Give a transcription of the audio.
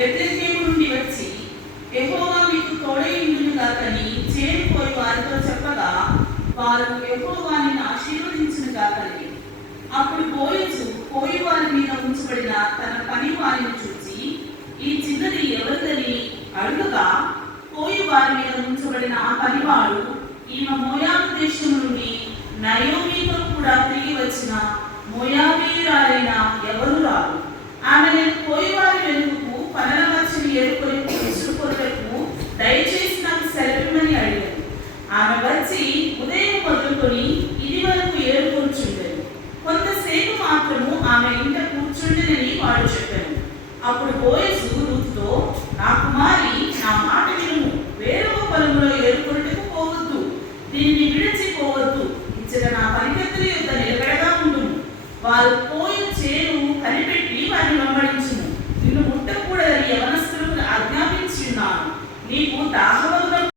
బెత్లెహేము నుండి వచ్చి యెహోవా మీకు తోడైయుండును గాకని చేను పోయి వారితో చెప్పగా వారు యెహోవాని ఆశీర్వదించును గాకని. అప్పుడు బోయజు పోయి వారి మీద ఉంచబడిన తన పని వారిని చూచి ఈ చిన్నది ఎవరిదని అడుగగా, పోయి వారి మీద ఉంచబడిన ఆ పనివాడు, ఈమె మోయాబు దేశం నుండి నయోమితో కూడా తిరిగి వచ్చిన మోయాబీయురాలైన ఎవరు రాదు. ఆమె నేను పోయి వారి వెనుకకు పనల మచ్చని ఏరుకొని కొరకు దయచేసి నాకు సెలవుమని అడిగాను. ఆమె వచ్చి ఉదయం మొదలుకొని ఇది వరకు ఏరుకొంచుండెను. కొంతసేపు మాత్రము ఆమె ఇంట కూర్చుండెనని వాడు చెప్పాను. అప్పుడు బోయజు రూతుతో, నా కుమారి, నా మాట వినుము. వేరొక పొలంలో ఏరుకొనుటకు పోవద్దు, దీనిని విడిచిపోవద్దు. ఇచ్చట నా పనికత్తుల యొద్ద నిలకడగా ఉండుము. వారు పోయి చేను కనిపెట్టి వారిని వెంబడించుము. నిన్ను ముట్టకూడదని యవనస్తులకు ఆజ్ఞాపించి ఉన్నాను. నీకు దాహవదుల